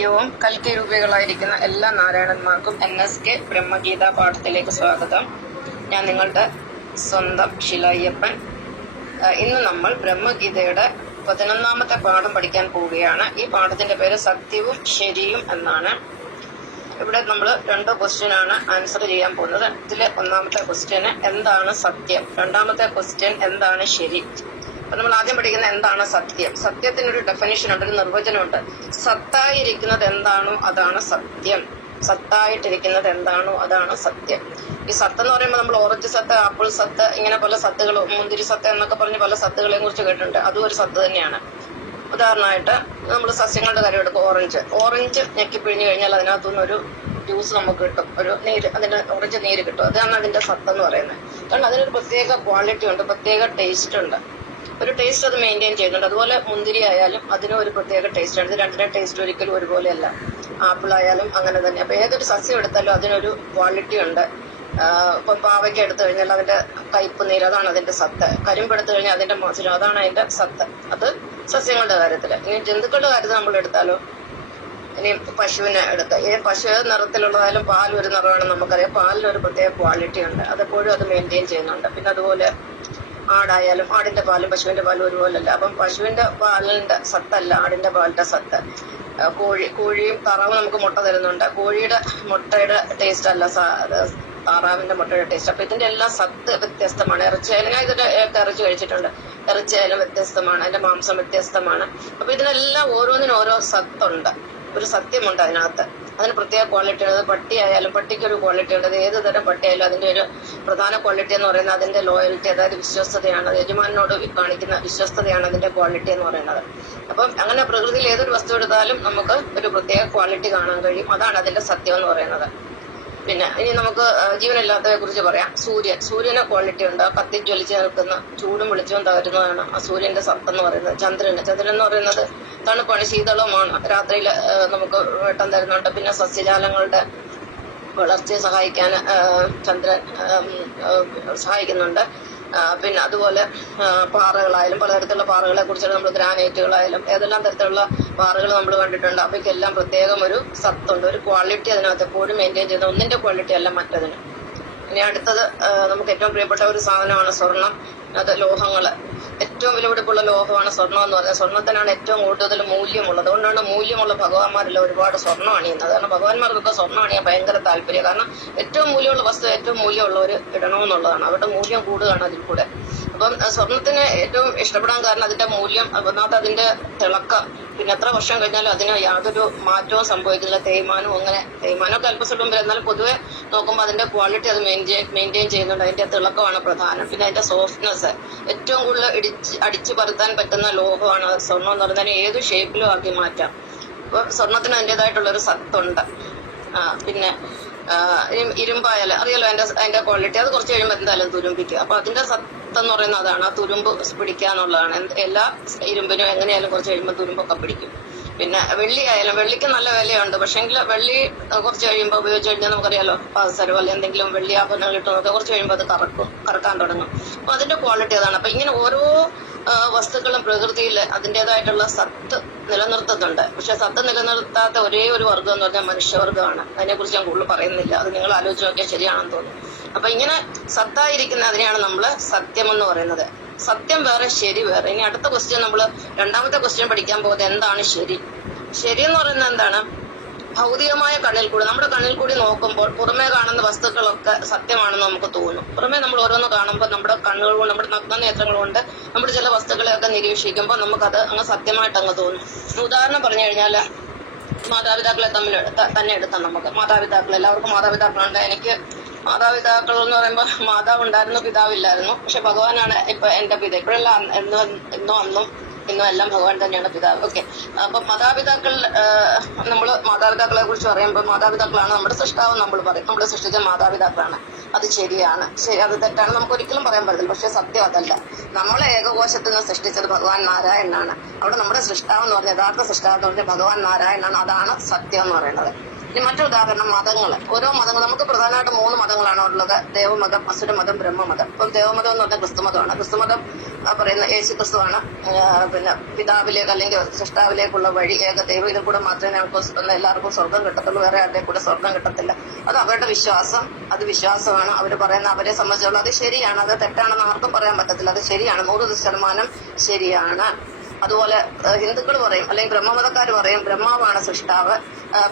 നിത്യവും കൽക്കി രൂപികളായിരിക്കുന്ന എല്ലാ നാരായണന്മാർക്കും NSK ബ്രഹ്മഗീത പാഠത്തിലേക്ക് സ്വാഗതം. ഞാൻ നിങ്ങളുടെ സ്വന്തം ശിലായ്യപ്പൻ. ഇന്ന് നമ്മൾ ബ്രഹ്മഗീതയുടെ 11ാമത്തെ പാഠം പഠിക്കാൻ പോവുകയാണ്. ഈ പാഠത്തിന്റെ പേര് സത്യവും ശരിയും എന്നാണ്. ഇവിടെ നമ്മൾ 2 ക്വസ്റ്റ്യൻ ആണ് ആൻസർ ചെയ്യാൻ പോകുന്നത്. ഇതിലെ 1ാമത്തെ ക്വസ്റ്റ്യന് എന്താണ് സത്യം, 2ാമത്തെ ക്വസ്റ്റ്യൻ എന്താണ് ശരി. അപ്പൊ നമ്മൾ ആദ്യം പഠിക്കുന്ന എന്താണ് സത്യം. സത്യത്തിനൊരു ഡെഫിനിഷൻ ഉണ്ട്, ഒരു നിർവചനമുണ്ട്. സത്തായിരിക്കുന്നത് എന്താണോ അതാണ് സത്യം. സത്തായിട്ടിരിക്കുന്നത് എന്താണോ അതാണ് സത്യം. ഈ സത്ത് എന്ന് പറയുമ്പോൾ നമ്മൾ ഓറഞ്ച് സത്ത്, ആപ്പിൾ സത്ത്, ഇങ്ങനെ പല സത്തുകളും, മുന്തിരി സത്ത് എന്നൊക്കെ പറഞ്ഞ് പല സത്തുകളെ കുറിച്ച് കേട്ടിട്ടുണ്ട്. അതും ഒരു സത്ത് തന്നെയാണ്. ഉദാഹരണമായിട്ട് നമ്മൾ സസ്യങ്ങളുടെ കാര്യം എടുക്കും. ഓറഞ്ച് ഞെക്കിപ്പിഴിഞ്ഞു കഴിഞ്ഞാൽ അതിനകത്തുനിന്ന് ഒരു ജ്യൂസ് നമുക്ക് കിട്ടും, ഒരു നീര്, അതിന്റെ ഓറഞ്ച് നീര് കിട്ടും. അതാണ് അതിന്റെ സത്ത് എന്ന് പറയുന്നത്. കാരണം അതിനൊരു പ്രത്യേക ക്വാളിറ്റി ഉണ്ട്, പ്രത്യേക ടേസ്റ്റ് ഉണ്ട്, ഒരു ടേസ്റ്റ് അത് മെയിൻറ്റെയിൻ ചെയ്യുന്നുണ്ട്. അതുപോലെ മുന്തിരി ആയാലും അതിനും ഒരു പ്രത്യേക ടേസ്റ്റ് ആണ്. ഇത് രണ്ടിന്റെ ടേസ്റ്റ് ഒരിക്കലും ഒരുപോലെയല്ല. ആപ്പിൾ ആയാലും അങ്ങനെ തന്നെ. അപ്പൊ ഏതൊരു സസ്യം എടുത്താലും അതിനൊരു ക്വാളിറ്റി ഉണ്ട്. ഇപ്പം പാവയ്ക്ക എടുത്തു കഴിഞ്ഞാൽ അതിന്റെ കയ്പ് നീര്, അതാണ് അതിന്റെ സത്ത്. കരിമ്പ് എടുത്തു കഴിഞ്ഞാൽ അതിന്റെ മധുരം, അതാണ് അതിന്റെ സത്ത്. അത് സസ്യങ്ങളുടെ കാര്യത്തില്. ഇനി ജന്തുക്കളുടെ കാര്യത്തിൽ നമ്മൾ എടുത്താലോ, ഇനി പശുവിനെ എടുക്കുക. ഈ പശു ഏത് നിറത്തിലുള്ളതായാലും പാൽ ഒരു നിറമാണെന്ന് നമുക്കറിയാം. പാലിനൊരു പ്രത്യേക ക്വാളിറ്റി ഉണ്ട്, അതെപ്പോഴും അത് മെയിൻറ്റെയിൻ ചെയ്യുന്നുണ്ട്. പിന്നെ അതുപോലെ ആടായാലും ആടിന്റെ പാലും പശുവിന്റെ പാലും ഒരുപോലല്ല. അപ്പം പശുവിന്റെ പാലിന്റെ സത്തല്ല ആടിന്റെ പാലിന്റെ സത്ത്. കോഴിയും താറാവും നമുക്ക് മുട്ട തരുന്നുണ്ട്. കോഴിയുടെ മുട്ടയുടെ ടേസ്റ്റ് അല്ല താറാവിന്റെ മുട്ടയുടെ ടേസ്റ്റ്. അപ്പൊ ഇതിന്റെ എല്ലാം സത്ത് വ്യത്യസ്തമാണ്. ഇറച്ചിയായാലും ഞാൻ ഇതിന്റെ ഇറച്ചി കഴിച്ചിട്ടുണ്ട്. ഇറച്ചിയായാലും വ്യത്യസ്തമാണ്, അതിന്റെ മാംസം വ്യത്യസ്തമാണ്. അപ്പൊ ഇതിനെല്ലാം ഓരോന്നിനും ഓരോ സത്തുണ്ട്, ഒരു സത്യമുണ്ട് അതിനകത്ത്. അതിന് പ്രത്യേക ക്വാളിറ്റി ഉണ്ട്. പട്ടി ആയാലും പട്ടിക്കൊരു ക്വാളിറ്റി ഉണ്ട്. അത് ഏത് തരം പട്ടിയായാലും അതിന്റെ ഒരു പ്രധാന ക്വാളിറ്റി എന്ന് പറയുന്നത് അതിന്റെ ലോയൽറ്റി, അതായത് വിശ്വസ്തതയാണ്. യജമാനോട് കാണിക്കുന്ന വിശ്വസ്തതയാണ് അതിന്റെ ക്വാളിറ്റി എന്ന് പറയുന്നത്. അപ്പം അങ്ങനെ പ്രകൃതിയിൽ ഏതൊരു വസ്തു എടുത്താലും നമുക്ക് ഒരു പ്രത്യേക ക്വാളിറ്റി കാണാൻ കഴിയും. അതാണ് അതിന്റെ സത്യം എന്ന് പറയുന്നത്. പിന്നെ ഇനി നമുക്ക് ജീവനില്ലാത്തവരെ കുറിച്ച് പറയാം. സൂര്യന് ക്വാളിറ്റി ഉണ്ട്. കത്തിജ്വലിച്ച് നിൽക്കുന്ന, ചൂടും വെളിച്ചവും തകരുന്നതാണ് ആ സൂര്യന്റെ സത്തെന്ന് പറയുന്നത്. ചന്ദ്രൻ എന്ന് പറയുന്നത് തണുപ്പാണ്, ശീതളമാണ്. രാത്രിയിൽ നമുക്ക് വെട്ടം തരുന്നുണ്ട്. പിന്നെ സസ്യജാലങ്ങളുടെ വളർച്ചയെ സഹായിക്കാൻ ചന്ദ്രൻ സഹായിക്കുന്നുണ്ട്. പിന്നെ അതുപോലെ പാറകളായാലും പലതരത്തിലുള്ള പാറകളെ കുറിച്ചാണ് നമ്മൾ ഗ്രാനൈറ്റുകളായാലും ഏതെല്ലാം തരത്തിലുള്ള പാറകൾ നമ്മൾ കണ്ടിട്ടുണ്ട്. അവയ്ക്കെല്ലാം പ്രത്യേകം ഒരു സത്തുണ്ട്, ഒരു ക്വാളിറ്റി അതിനകത്ത് എപ്പോഴും മെയിൻറ്റെയിൻ ചെയ്യുന്ന, ഒന്നിന്റെ ക്വാളിറ്റി അല്ല മറ്റതിന്. ഇനി അടുത്തത് നമുക്ക് ഏറ്റവും പ്രിയപ്പെട്ട ഒരു സാധനമാണ് സ്വർണം. അത് ലോഹങ്ങള് ഏറ്റവും വിലപിടിപ്പുള്ള ലോഹമാണ് സ്വർണം എന്ന് പറഞ്ഞാൽ. സ്വർണത്തിനാണ് ഏറ്റവും കൂടുതൽ മൂല്യമുള്ളത്. അതുകൊണ്ടാണ് മൂല്യമുള്ള ഭഗവാന്മാരെല്ലാം ഒരുപാട് സ്വർണ്ണം അണിയുന്നത്. കാരണം ഭഗവാന്മാർക്കൊക്കെ സ്വർണ്ണം അണിയാൻ ഭയങ്കര താല്പര്യം. കാരണം ഏറ്റവും മൂല്യമുള്ള വസ്തു ഏറ്റവും മൂല്യമുള്ളവർ ഇടണമെന്നുള്ളതാണ്. അവരുടെ മൂല്യം കൂടുകയാണ് അതിൽ കൂടെ. അപ്പം സ്വർണത്തിന് ഏറ്റവും ഇഷ്ടപ്പെടാൻ കാരണം അതിന്റെ മൂല്യം, ഒന്നാമത് അതിന്റെ തിളക്കം. പിന്നെ എത്ര വർഷം കഴിഞ്ഞാലും അതിന് യാതൊരു മാറ്റവും സംഭവിക്കുന്നില്ല. തേയ്മാനമൊക്കെ അല്പസ്വല്പം വരും. എന്നാലും പൊതുവെ നോക്കുമ്പോൾ അതിന്റെ ക്വാളിറ്റി അത് മെയിൻറ്റെയിൻ ചെയ്യുന്നുണ്ട്. അതിന്റെ തിളക്കമാണ് പ്രധാനം. പിന്നെ അതിന്റെ സോഫ്റ്റ്നെസ്, ഏറ്റവും കൂടുതൽ അടിച്ചു പരത്താൻ പറ്റുന്ന ലോഹമാണ് സ്വർണം എന്ന് പറയുന്നതിന് ഏത് ഷേപ്പിലും ആക്കി മാറ്റാം. അപ്പൊ സ്വർണത്തിന് അതിൻ്റെതായിട്ടുള്ള ഒരു സത്തുണ്ട്. പിന്നെ ഇരുമ്പായാലും അറിയാലോ അതിന്റെ ക്വാളിറ്റി. അത് കുറച്ച് കഴിയുമ്പോൾ എന്തായാലും തുരുമ്പിക്കുക. അപ്പൊ അതിന്റെ സത്തെന്ന് പറയുന്നത് അതാണ്, ആ തുരുമ്പ് പിടിക്കാന്നുള്ളതാണ്. എല്ലാ ഇരുമ്പിനും എങ്ങനെയായാലും കുറച്ച് കഴിയുമ്പോൾ തുരുമ്പൊക്കെ പിടിക്കും. പിന്നെ വെള്ളി ആയാലും വെള്ളിക്ക് നല്ല വിലയുണ്ട്. പക്ഷെങ്കിൽ വെള്ളി കുറച്ച് കഴിയുമ്പോൾ ഉപയോഗിച്ച് കഴിഞ്ഞാൽ നമുക്കറിയാലോ പാദസരോ അല്ലെങ്കിൽ എന്തെങ്കിലും വെള്ളി ആഭരണങ്ങൾ ഇട്ടുന്നൊക്കെ കുറച്ച് കഴിയുമ്പോൾ അത് കറക്കാൻ തുടങ്ങും. അപ്പൊ അതിന്റെ ക്വാളിറ്റി അതാണ്. അപ്പൊ ഇങ്ങനെ ഓരോ വസ്തുക്കളും പ്രകൃതിയിൽ അതിൻ്റെതായിട്ടുള്ള സത്ത് നിലനിർത്തുന്നുണ്ട്. പക്ഷെ സത്ത് നിലനിർത്താത്ത ഒരേ ഒരു വർഗം എന്ന് പറഞ്ഞാൽ മനുഷ്യവർഗമാണ്. അതിനെക്കുറിച്ച് ഞാൻ കൂടുതൽ പറയുന്നില്ല, അത് നിങ്ങൾ ആലോചിച്ച് നോക്കിയാൽ ശരിയാണെന്ന് തോന്നുന്നു. അപ്പൊ ഇങ്ങനെ സത്തായിരിക്കുന്ന അതിനെയാണ് നമ്മൾ സത്യം എന്ന് പറയുന്നത്. സത്യം വേറെ, ശരി വേറെ. ഇനി അടുത്ത ക്വസ്റ്റ്യൻ, നമ്മൾ 2ാമത്തെ ക്വസ്റ്റ്യൻ പഠിക്കാൻ പോകുന്നത് എന്താണ് ശരി. ശരി എന്ന് പറയുന്നത് എന്താണ്? ഭൗതികമായ കണ്ണിൽ കൂടി, നമ്മുടെ കണ്ണിൽ കൂടി നോക്കുമ്പോൾ പുറമേ കാണുന്ന വസ്തുക്കളൊക്കെ സത്യമാണെന്ന് നമുക്ക് തോന്നും. പുറമേ നമ്മൾ ഓരോന്ന് കാണുമ്പോൾ നമ്മുടെ കണ്ണുകൾ കൊണ്ട്, നമ്മുടെ നഗ്ന നേത്രങ്ങൾ കൊണ്ട് നമ്മുടെ ചില വസ്തുക്കളെയൊക്കെ നിരീക്ഷിക്കുമ്പോൾ നമുക്കത് അങ്ങ് സത്യമായിട്ട് അങ്ങ് തോന്നും. ഉദാഹരണം പറഞ്ഞു കഴിഞ്ഞാൽ മാതാപിതാക്കളെ തന്നെ എടുത്താൽ നമുക്ക് മാതാപിതാക്കൾ, എല്ലാവർക്കും മാതാപിതാക്കളുണ്ട്. എനിക്ക് മാതാപിതാക്കൾ എന്ന് പറയുമ്പോൾ മാതാവ് ഉണ്ടായിരുന്നു, പിതാവില്ലായിരുന്നു. പക്ഷെ ഭഗവാനാണ് ഇപ്പൊ എന്റെ പിതാവ്. ഇപ്പോഴല്ല, ഇന്നും അന്നും ഇന്നും എല്ലാം ഭഗവാൻ തന്നെയാണ് പിതാവ്. ഓക്കെ. അപ്പൊ മാതാപിതാക്കൾ, നമ്മള് മാതാപിതാക്കളെ കുറിച്ച് പറയുമ്പോൾ മാതാപിതാക്കളാണ് നമ്മുടെ സൃഷ്ടാവ് നമ്മൾ പറയും. നമ്മൾ സൃഷ്ടിച്ച മാതാപിതാക്കളാണ്. അത് ശരിയാണ്, ശരി, അത് തെറ്റാണ് നമുക്ക് ഒരിക്കലും പറയാൻ പറ്റില്ല. പക്ഷെ സത്യം അതല്ല. നമ്മളെ ഏകകോശത്തിൽ നിന്ന് സൃഷ്ടിച്ചത് ഭഗവാൻ നാരായണനാണ്. അവിടെ നമ്മുടെ സൃഷ്ടാവ് എന്ന് പറഞ്ഞ, യഥാർത്ഥ സൃഷ്ടാവ് എന്ന് പറഞ്ഞാൽ ഭഗവാൻ നാരായണനാണ്. അതാണ് സത്യം എന്ന് പറയുന്നത്. ഇനി മറ്റൊരു ഉദാഹരണം മതങ്ങൾ. ഓരോ മതങ്ങൾ, നമുക്ക് പ്രധാനമായിട്ട് 3 മതങ്ങളാണ് ഉള്ളത്: ദേവമതം, അസുരമതം, ബ്രഹ്മമതം. ഇപ്പം ദേവമതം എന്ന് പറഞ്ഞാൽ ക്രിസ്തുമതമാണ്. ക്രിസ്തുമതം പറയുന്ന യേശു ക്രിസ്തുവാണ് പിന്നെ പിതാവിലേക്ക് അല്ലെങ്കിൽ സൃഷ്ടാവിലേക്കുള്ള വഴി, ഏകദൈവം. ഇതിൽ കൂടെ മാത്രമേ നമുക്ക് എല്ലാവർക്കും സ്വർഗം കിട്ടത്തുള്ളൂ, വേറെ ആരുടെ കൂടെ സ്വർഗം കിട്ടത്തില്ല. അത് അവരുടെ വിശ്വാസം, അത് വിശ്വാസമാണ്. അവർ പറയുന്ന, അവരെ സംബന്ധിച്ചുള്ള അത് ശരിയാണ്, അത് തെറ്റാണെന്ന് ആർക്കും പറയാൻ പറ്റത്തില്ല. അത് ശരിയാണ്, 100% ശരിയാണ്. അതുപോലെ ഹിന്ദുക്കൾ പറയും, അല്ലെങ്കിൽ ബ്രഹ്മമതക്കാർ പറയും, ബ്രഹ്മാവാണ് സൃഷ്ടാവ്,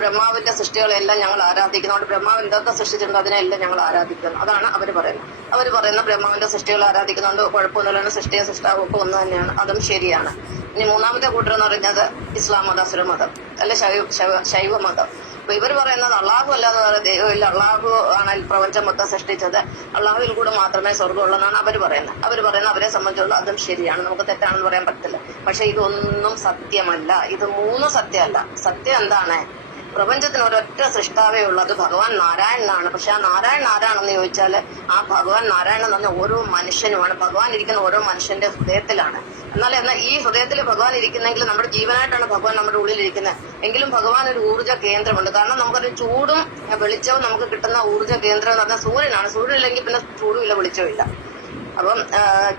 ബ്രഹ്മാവിന്റെ സൃഷ്ടികളെല്ലാം ഞങ്ങൾ ആരാധിക്കുന്നതുകൊണ്ട് ബ്രഹ്മാവ് എന്തൊക്കെ സൃഷ്ടിച്ചിട്ടുണ്ട് അതിനെല്ലാം ഞങ്ങൾ ആരാധിക്കുന്നു. അതാണ് അവർ പറയുന്നത്. അവർ പറയുന്ന ബ്രഹ്മാവിന്റെ സൃഷ്ടികൾ ആരാധിക്കുന്നതുകൊണ്ട് കുഴപ്പമൊന്നുമില്ല, സൃഷ്ടിയ സൃഷ്ടാവ് ഒക്കെ ഒന്ന് തന്നെയാണ്, അതും ശരിയാണ്. ഇനി 3ാമത്തെ കൂട്ടർ എന്ന് പറയുന്നത് ഇസ്ലാം മതം, അസുരമതം, അല്ലെ ശൈവമതം. അപ്പൊ ഇവർ പറയുന്നത് അള്ളാഹു അല്ലാതെ വേറെ ദൈവമില്ല, അള്ളാഹു ആണ് പ്രപഞ്ചം മൊത്തം സൃഷ്ടിച്ചത്, അള്ളാഹുവിൽ കൂടെ മാത്രമേ സ്വർഗമുള്ളതെന്നാണ് അവർ പറയുന്നത്. അവരെ സംബന്ധിച്ചുള്ള അതും ശരിയാണ്, നമുക്ക് തെറ്റാണെന്ന് പറയാൻ പറ്റില്ല. പക്ഷെ ഇതൊന്നും സത്യമല്ല, ഇത് 3 സത്യമല്ല. സത്യം എന്താണ്? പ്രപഞ്ചത്തിന് ഒരൊറ്റ സൃഷ്ടാവേ ഉള്ളൂ, അത് ഭഗവാൻ നാരായണനാണ്. പക്ഷെ ആ നാരായണൻ ആരാണെന്ന് ചോദിച്ചാൽ, ആ ഭഗവാൻ നാരായണൻ എന്ന് പറഞ്ഞാൽ ഓരോ മനുഷ്യനുമാണ്. ഭഗവാൻ ഇരിക്കുന്ന ഓരോ മനുഷ്യന്റെ ഹൃദയത്തിലാണ്. എന്നാൽ ഈ ഹൃദയത്തിൽ ഭഗവാൻ ഇരിക്കുന്നെങ്കിൽ നമ്മുടെ ജീവനായിട്ടാണ് ഭഗവാൻ നമ്മുടെ ഉള്ളിലിരിക്കുന്നത്. എങ്കിലും ഭഗവാൻ ഒരു ഊർജ്ജ കേന്ദ്രമുണ്ട്. കാരണം നമുക്കൊരു ചൂടും വെളിച്ചവും നമുക്ക് കിട്ടുന്ന ഊർജ്ജ കേന്ദ്രം എന്ന് പറഞ്ഞാൽ സൂര്യനാണ്. സൂര്യനില്ലെങ്കിൽ പിന്നെ ചൂടുമില്ല, വെളിച്ചമില്ല. അപ്പം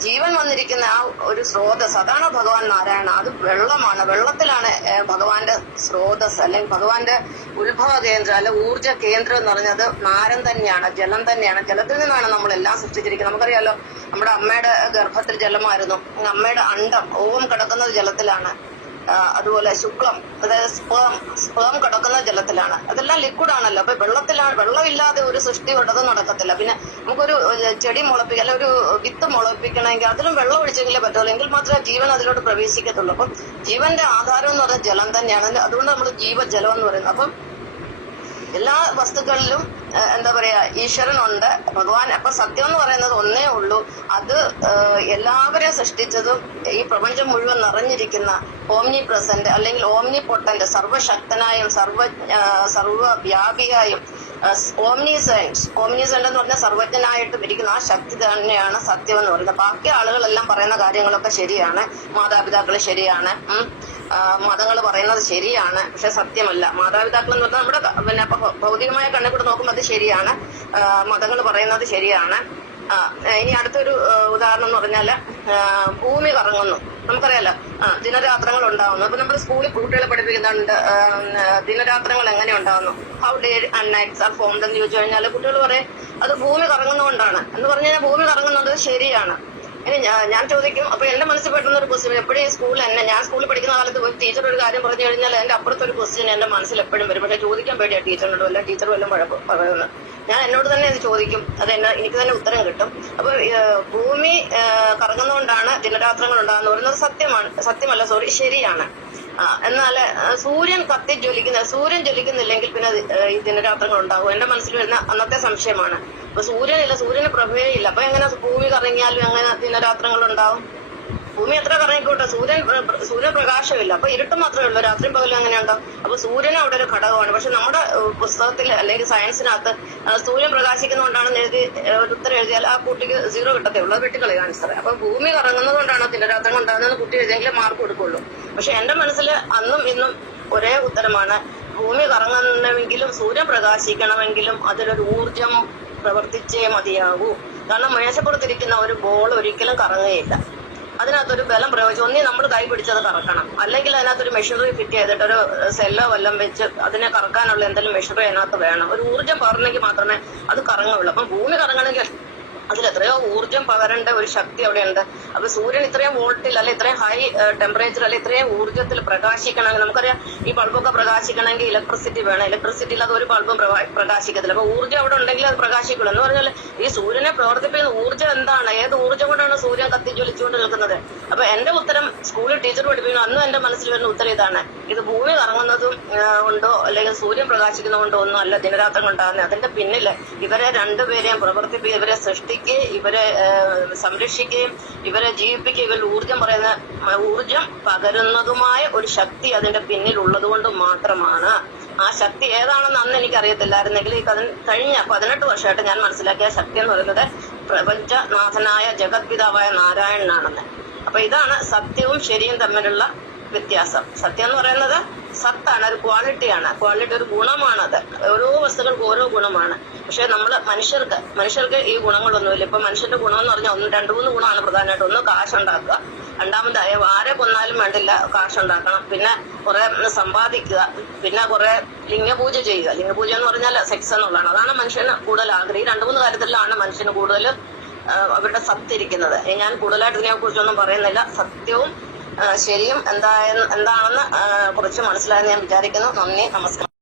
ജീവൻ വന്നിരിക്കുന്ന ആ ഒരു സ്രോതസ്, അതാണ് ഭഗവാൻ നാരായണ. അത് വെള്ളമാണ്, വെള്ളത്തിലാണ് ഭഗവാന്റെ സ്രോതസ്, അല്ലെങ്കിൽ ഭഗവാന്റെ ഉത്ഭവ കേന്ദ്രം, അല്ലെ ഊർജ്ജ കേന്ദ്രം എന്ന് പറഞ്ഞത് നാരം തന്നെയാണ്, ജലം തന്നെയാണ്. ജലത്തിൽ നിന്നാണ് നമ്മളെല്ലാം സൃഷ്ടിച്ചിരിക്കുന്നത്. നമുക്കറിയാലോ, നമ്മുടെ അമ്മയുടെ ഗർഭത്തിൽ ജലമായിരുന്നു. അമ്മയുടെ അണ്ടം, ഓവം കിടക്കുന്നത് ജലത്തിലാണ്. അതുപോലെ ശുക്ലം, അതായത് സ്പേം കിടക്കുന്ന ജലത്തിലാണ്. അതെല്ലാം ലിക്വിഡ് ആണല്ലോ. അപ്പൊ വെള്ളമില്ലാതെ ഒരു സൃഷ്ടി ഉള്ളത് നടക്കത്തില്ല. പിന്നെ നമുക്കൊരു ചെടി മുളപ്പിക്കുക, അല്ലെ ഒരു വിത്ത് മുളപ്പിക്കണമെങ്കിൽ അതിലും വെള്ളം ഒഴിച്ചെങ്കിലേ പറ്റുള്ളൂ, എങ്കിൽ മാത്രമേ ജീവൻ അതിലോട്ട് പ്രവേശിക്കത്തുള്ളൂ. അപ്പം ജീവന്റെ ആധാരം എന്ന് പറയുന്നത് ജലം തന്നെയാണ്. അതുകൊണ്ട് നമ്മൾ ജീവജലം എന്ന് പറയുന്നത്. അപ്പം എല്ലാ വസ്തുക്കളിലും എന്താ പറയാ, ഈശ്വരനുണ്ട്, ഭഗവാൻ. അപ്പൊ സത്യം എന്ന് പറയുന്നത് ഒന്നേ ഉള്ളൂ. അത് എല്ലാവരെയും സൃഷ്ടിച്ചതും ഈ പ്രപഞ്ചം മുഴുവൻ നിറഞ്ഞിരിക്കുന്ന ഓംനി പ്രസന്റ്, അല്ലെങ്കിൽ ഓംനി പൊട്ടന്റ്, സർവശക്തനായും സർവവ്യാപിയായും ഓംനിസെന്റ് എന്ന് പറഞ്ഞാൽ സർവജ്ഞനായിട്ടും ഇരിക്കുന്ന ആ ശക്തി തന്നെയാണ് സത്യം എന്ന് പറയുന്നത്. ബാക്കി ആളുകളെല്ലാം പറയുന്ന കാര്യങ്ങളൊക്കെ ശരിയാണ്, മാതാപിതാക്കൾ ശരിയാണ്, മതങ്ങൾ പറയുന്നത് ശരിയാണ്, പക്ഷെ സത്യമല്ല. മാതാപിതാക്കൾ എന്ന് പറഞ്ഞാൽ നമ്മുടെ പിന്നെ ഭൗതികമായ കണ്ണുകൂടെ നോക്കുമ്പോൾ അത് ശരിയാണ്, മതങ്ങൾ പറയുന്നത് ശരിയാണ്. ഇനി അടുത്തൊരു ഉദാഹരണം എന്ന് പറഞ്ഞാല് ഭൂമി കറങ്ങുന്നു. നമുക്കറിയാലോ, ദിനരാത്രങ്ങൾ ഉണ്ടാവുന്നു. അപ്പൊ നമ്മൾ സ്കൂളിൽ കുട്ടികളെ പഠിപ്പിക്കുന്നുണ്ട് ദിനരാത്രങ്ങൾ എങ്ങനെ ഉണ്ടാവുന്നു, how day and nights are formed എന്ന് ചോദിച്ചു കഴിഞ്ഞാൽ കുട്ടികൾ പറയും അത് ഭൂമി കറങ്ങുന്നതുകൊണ്ടാണ് എന്ന് പറഞ്ഞു കഴിഞ്ഞാൽ ഭൂമി കറങ്ങുന്നത് ശരിയാണ്. ഇനി ഞാൻ ചോദിക്കും, അപ്പൊ എന്റെ മനസ്സിൽ പെട്ടെന്ന് ഒരു ക്വസ്റ്റ്യൻ എപ്പോഴും സ്കൂളിൽ തന്നെ, ഞാൻ സ്കൂളിൽ പഠിക്കുന്ന കാലത്ത് ഒരു ടീച്ചർ ഒരു കാര്യം പറഞ്ഞു കഴിഞ്ഞാൽ എന്റെ അപ്പുറത്തൊരു ക്വസ്റ്റ്യൻ എന്റെ മനസ്സിൽ എപ്പോഴും വരും. പക്ഷെ ചോദിക്കാൻ പേടിയാണ് ടീച്ചറിനോട്, വല്ല ടീച്ചർ വല്ലതും പറയുന്നത്. ഞാൻ എന്നോട് തന്നെ അത് ചോദിക്കും, എനിക്ക് തന്നെ ഉത്തരം കിട്ടും. അപ്പൊ ഭൂമി കറങ്ങുന്നതുകൊണ്ടാണ് ദിനരാത്രങ്ങൾ ഉണ്ടാകുന്ന പറയുന്നത് സത്യമല്ല, ശരിയാണ്. എന്നാല് സൂര്യൻ സൂര്യൻ ജ്വലിക്കുന്നില്ലെങ്കിൽ പിന്നെ ഈ ദിനരാത്രങ്ങൾ ഉണ്ടാവും. എന്റെ മനസ്സിൽ വരുന്ന അന്നത്തെ സംശയമാണ്. അപ്പൊ സൂര്യന് പ്രഭയേ ഇല്ല. അപ്പൊ എങ്ങനെ ഭൂമി കറങ്ങിയാലും എങ്ങനെ ദിനരാത്രങ്ങൾ ഉണ്ടാവും? ഭൂമി എത്ര കറങ്ങിക്കോട്ടെ, സൂര്യപ്രകാശമില്ല. അപ്പൊ ഇരുട്ട് മാത്രമേ ഉള്ളൂ, രാത്രിയും പകലും അങ്ങനെ ഉണ്ടാവും. അപ്പൊ സൂര്യനും അവിടെ ഒരു ഘടകമാണ്. പക്ഷെ നമ്മുടെ പുസ്തകത്തിൽ അല്ലെങ്കിൽ സയൻസിനകത്ത് സൂര്യൻ പ്രകാശിക്കുന്നതുകൊണ്ടാണെന്ന് ഒരു ഉത്തരം എഴുതിയാൽ ആ കുട്ടിക്ക് 0 കിട്ടത്തേ ഉള്ളൂ, വെട്ടിക്കളയും ആൻസർ. അപ്പൊ ഭൂമി കറങ്ങുന്നതുകൊണ്ടാണ് ദിനരാത്രങ്ങൾ ഉണ്ടാകുന്നതെന്ന് കുട്ടി എഴുതിയെങ്കിലേ മാർക്ക് കൊടുക്കുള്ളൂ. പക്ഷെ എന്റെ മനസ്സിൽ അന്നും ഇന്നും ഒരേ ഉത്തരമാണ്, ഭൂമി കറങ്ങണമെങ്കിലും സൂര്യൻ പ്രകാശിക്കണമെങ്കിലും അതിലൊരു ഊർജം പ്രവർത്തിച്ചേ മതിയാകൂ. കാരണം മേശപ്പുറത്തിരിക്കുന്ന ഒരു ബോൾ ഒരിക്കലും കറങ്ങുകയില്ല. അതിനകത്തൊരു ബലം പ്രയോഗിച്ച് ഒന്നേ നമ്മൾ കൈ പിടിച്ചത് കറക്കണം, അല്ലെങ്കിൽ അതിനകത്തൊരു മെഷീനറി ഫിറ്റ് ചെയ്തിട്ട് ഒരു സെല്ലോ വല്ലം വെച്ച് അതിനെ കറക്കാനുള്ള എന്തെങ്കിലും മെഷീനറി അതിനകത്ത് വേണം. ഒരു ഊർജ്ജം പകരണമെങ്കിൽ മാത്രമേ അത് കറങ്ങുള്ളൂ. അപ്പം ഭൂമി കറങ്ങണമെങ്കിൽ അതിലെത്രയോ ഊർജ്ജം പകരേണ്ട ഒരു ശക്തി അവിടെയുണ്ട്. അപ്പൊ സൂര്യൻ ഇത്രയും വോൾട്ടിൽ അല്ലെ ഇത്രയും ഹൈ ടെമ്പറേച്ചർ അല്ലെ ഇത്രയും ഊർജ്ജത്തിൽ പ്രകാശിക്കണമെങ്കിൽ, നമുക്കറിയാം ഈ ബൾബൊക്കെ പ്രകാശിക്കണമെങ്കിൽ ഇലക്ട്രിസിറ്റി വേണം. ഇലക്ട്രിസിറ്റി ഇല്ലാതെ ഒരു ബൾബും പ്രകാശിക്കത്തില്ല. അപ്പൊ ഊർജ്ജം അവിടെ ഉണ്ടെങ്കിൽ അത് പ്രകാശിക്കുള്ളൂ. എന്ന് പറഞ്ഞാൽ ഈ സൂര്യനെ പ്രവർത്തിപ്പിക്കുന്ന ഊർജ്ജം എന്താണ്, ഏത് ഊർജ്ജം കൊണ്ടാണ് സൂര്യൻ കത്തിജ്വലിച്ചുകൊണ്ട് നിൽക്കുന്നത്? അപ്പൊ എന്റെ ഉത്തരം സ്കൂളിൽ ടീച്ചർ പഠിപ്പിക്കുന്നു, അന്നും എന്റെ മനസ്സിൽ വരുന്ന ഉത്തരം ഇതാണ്, ഇത് ഭൂമി കറങ്ങുന്നതും ഉണ്ടോ അല്ലെങ്കിൽ സൂര്യൻ പ്രകാശിക്കുന്നതുകൊണ്ടോ ഒന്നും അല്ല ദിനരാത്രങ്ങൾ ഉണ്ടാകുന്നത്. അതിന്റെ പിന്നില് ഇവരെ രണ്ടുപേരെയും പ്രവർത്തിപ്പിക്കുക, ഇവരെ സൃഷ്ടിക്കുകയും ഇവരെ സംരക്ഷിക്കുകയും ഇവരെ ജീവിപ്പിക്കുകയും ഇവരിൽ ഊർജം പകരുന്നതുമായ ഒരു ശക്തി അതിന്റെ പിന്നിലുള്ളത് കൊണ്ട് മാത്രമാണ്. ആ ശക്തി ഏതാണെന്ന് അന്ന് എനിക്കറിയത്തില്ലായിരുന്നെങ്കിൽ ഈ കഴിഞ്ഞ 18 വർഷമായിട്ട് ഞാൻ മനസ്സിലാക്കിയ ശക്തി എന്ന് പറയുന്നത് പ്രപഞ്ചനാഥനായ ജഗത്പിതാവായ നാരായണനാണെന്ന്. അപ്പൊ ഇതാണ് സത്യവും ശരിയും തമ്മിലുള്ള വ്യത്യാസം. സത്യം എന്ന് പറയുന്നത് സത്താണ്, ഒരു ക്വാളിറ്റിയാണ്, ക്വാളിറ്റി ഒരു ഗുണമാണത്. ഓരോ വസ്തുക്കൾക്ക് ഓരോ ഗുണമാണ്. പക്ഷെ മനുഷ്യർക്ക് ഈ ഗുണങ്ങളൊന്നുമില്ല. ഇപ്പൊ മനുഷ്യന്റെ ഗുണം എന്ന് പറഞ്ഞാൽ 2-3 ഗുണമാണ് പ്രധാനമായിട്ട്. ഒന്ന്, കാശുണ്ടാക്കുക. രണ്ടാമതായ ആരെ കൊന്നാലും വേണ്ടില്ല കാശുണ്ടാക്കണം. പിന്നെ കുറെ സമ്പാദിക്കുക. പിന്നെ കുറെ ലിംഗപൂജ ചെയ്യുക. ലിംഗപൂജ എന്ന് പറഞ്ഞാൽ സെക്സ് എന്നുള്ളതാണ്. അതാണ് മനുഷ്യന് കൂടുതൽ ആഗ്രഹം. 2-3 കാര്യത്തിലാണ് മനുഷ്യന് കൂടുതൽ അവരുടെ സത്തിരിക്കുന്നത്. ഞാൻ കൂടുതലായിട്ട് ഇതിനെ കുറിച്ചൊന്നും പറയുന്നില്ല. സത്യവും ശരിയും എന്താണെന്ന് കുറച്ച് മനസ്സിലായെന്ന് ഞാൻ വിചാരിക്കുന്നു. നന്ദി, നമസ്കാരം.